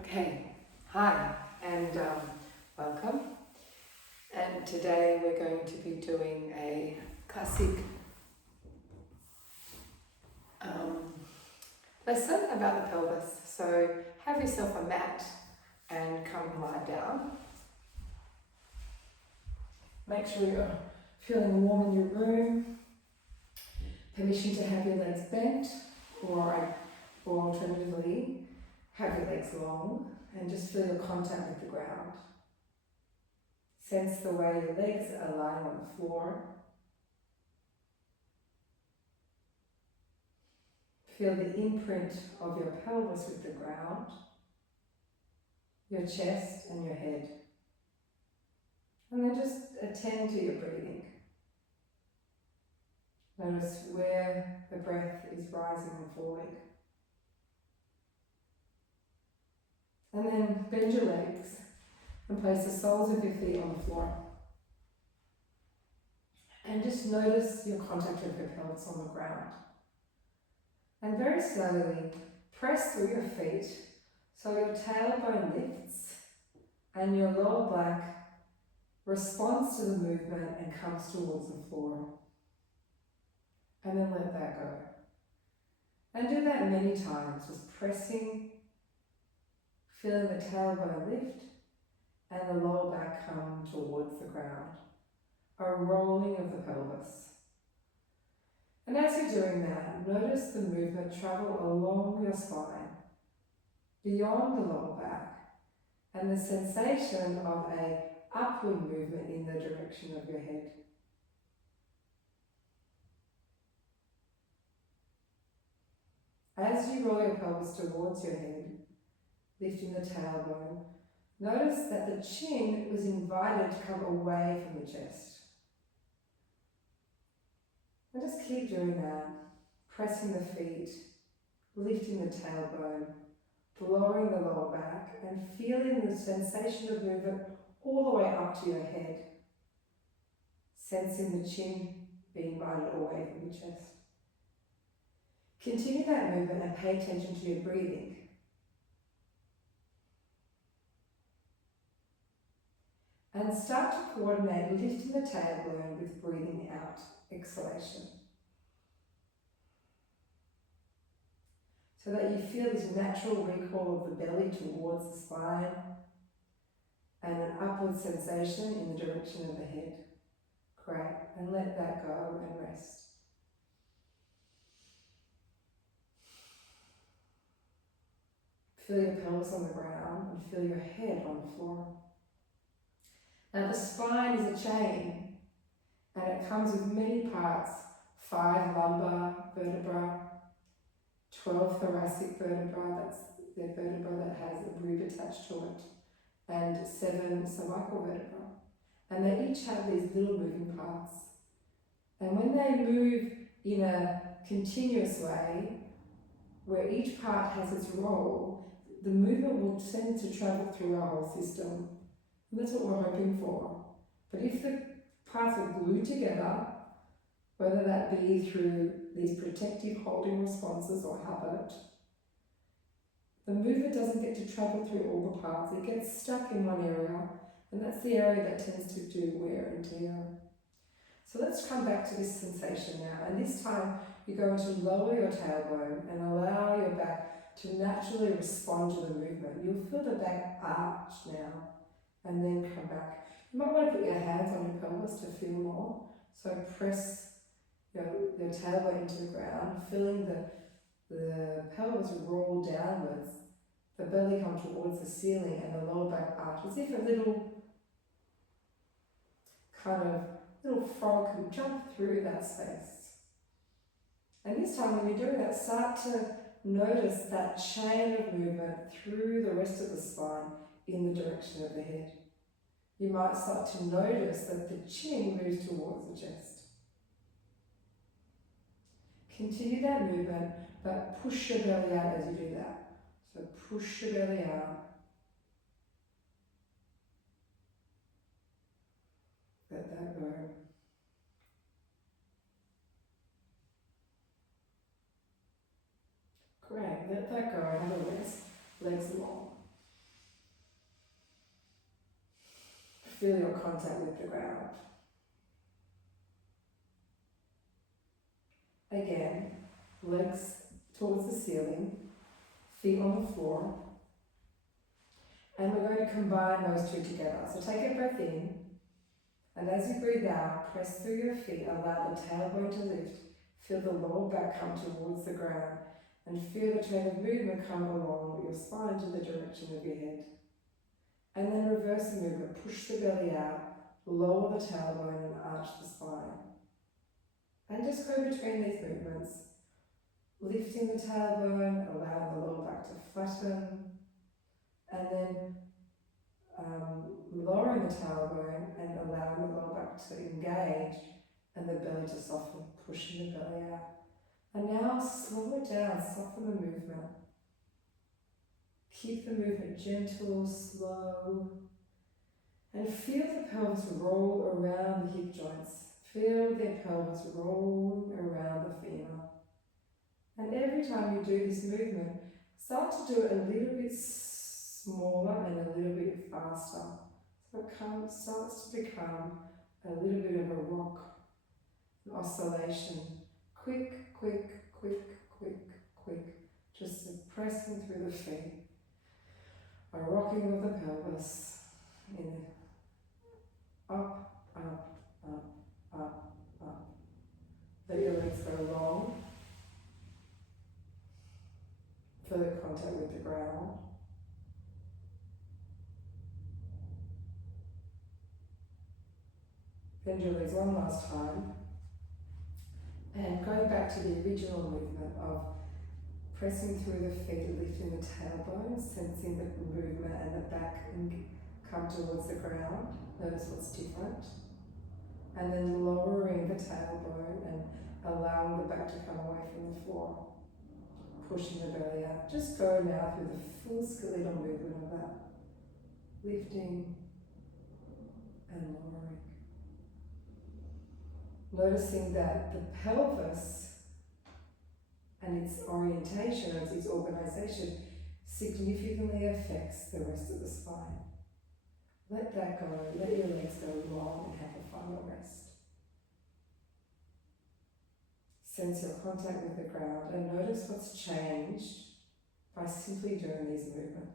Okay, hi and welcome. And today we're going to be doing a classic lesson about the pelvis. So have yourself a mat and come and lie down. Make sure you're feeling warm in your room. Permission to have your legs bent or alternatively have your legs long and just feel your contact with the ground. Sense the way your legs are lying on the floor. Feel the imprint of your pelvis with the ground, your chest and your head. And then just attend to your breathing. Notice where the breath is rising and falling. And then bend your legs and place the soles of your feet on the floor. And just notice your contact with your pelvis on the ground. And very slowly press through your feet so your tailbone lifts and your lower back responds to the movement and comes towards the floor. And then let that go. And do that many times, just pressing, feeling the tailbone lift and the lower back come towards the ground. A rolling of the pelvis. And as you're doing that, notice the movement travel along your spine, beyond the lower back, and the sensation of an upward movement in the direction of your head. As you roll your pelvis towards your head, lifting the tailbone, notice that the chin was invited to come away from the chest. And just keep doing that, pressing the feet, lifting the tailbone, lowering the lower back, and feeling the sensation of movement all the way up to your head, sensing the chin being invited away from your chest. Continue that movement and pay attention to your breathing. And start to coordinate lifting the tailbone with breathing out, exhalation. So that you feel this natural recall of the belly towards the spine and an upward sensation in the direction of the head. Great. And let that go and rest. Feel your pelvis on the ground and feel your head on the floor. Now the spine is a chain and it comes with many parts. 5 lumbar vertebrae, 12 thoracic vertebrae, that's the vertebra that has a rib attached to it, and 7 cervical vertebrae. And they each have these little moving parts. And when they move in a continuous way, where each part has its role, the movement will tend to travel through our whole system. And that's what we're hoping for. But if the parts are glued together, whether that be through these protective holding responses or habit, the movement doesn't get to travel through all the parts. It gets stuck in one area, and that's the area that tends to do wear and tear. So let's come back to this sensation now. And this time, you're going to lower your tailbone and allow your back to naturally respond to the movement. You'll feel the back arch now, and then come back. You might want to put your hands on your pelvis to feel more. So press your tailbone into the ground, feeling the pelvis roll downwards, the belly come towards the ceiling and the lower back arch, as if a little frog can jump through that space. And this time when you're doing that, start to notice that chain of movement through the rest of the spine in the direction of the head. You might start to notice that the chin moves towards the chest. Continue that movement, but push your belly out as you do that. So push your belly out. Let that go. Great, let that go. Have a rest. Legs long. feel your contact with the ground. Again, legs towards the ceiling, feet on the floor. And we're going to combine those two together. So take a breath in, and as you breathe out, press through your feet, allow the tailbone to lift, feel the lower back come towards the ground, and feel the train of movement come along with your spine to the direction of your head. And then reverse the movement, push the belly out, lower the tailbone and arch the spine. And just go between these movements, lifting the tailbone, allowing the lower back to flatten, and then lowering the tailbone and allowing the lower back to engage and the belly to soften, pushing the belly out. And now slow it down, soften the movement. Keep the movement gentle, slow, and feel the pelvis roll around the hip joints. Feel the pelvis rolling around the femur. And every time you do this movement, start to do it a little bit smaller and a little bit faster. So it starts to become a little bit of a rock, an oscillation. Quick, quick, quick, quick, quick. Just pressing through the feet. A rocking of the pelvis in up, up, up, up, up. Let your legs go long. Feel the contact with the ground. Bend your legs one last time. And going back to the original movement of pressing through the feet, lifting the tailbone, sensing the movement and the back come towards the ground. Notice what's different. And then lowering the tailbone and allowing the back to come away from the floor. Pushing the belly out. Just go now through the full skeletal movement of that. Lifting and lowering. Noticing that the pelvis and its orientation, as its organization, significantly affects the rest of the spine. Let that go. Let your legs go long and have a final rest. Sense your contact with the ground and notice what's changed by simply doing these movements.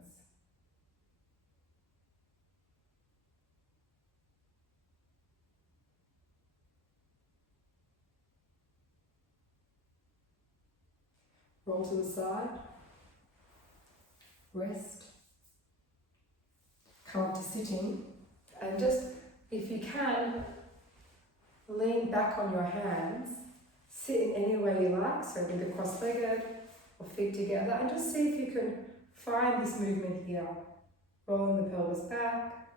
Roll to the side, rest, come up to sitting, and just, if you can, lean back on your hands, sit in any way you like, so either cross-legged or feet together, and just see if you can find this movement here. Rolling the pelvis back,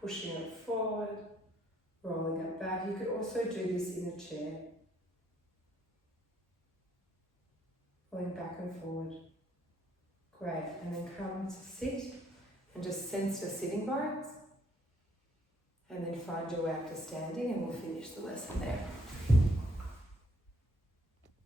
pushing it forward, rolling it back. You could also do this in a chair. Rolling back and forward. Great. And then come to sit and just sense your sitting bones. And then find your way up to standing, and we'll finish the lesson there.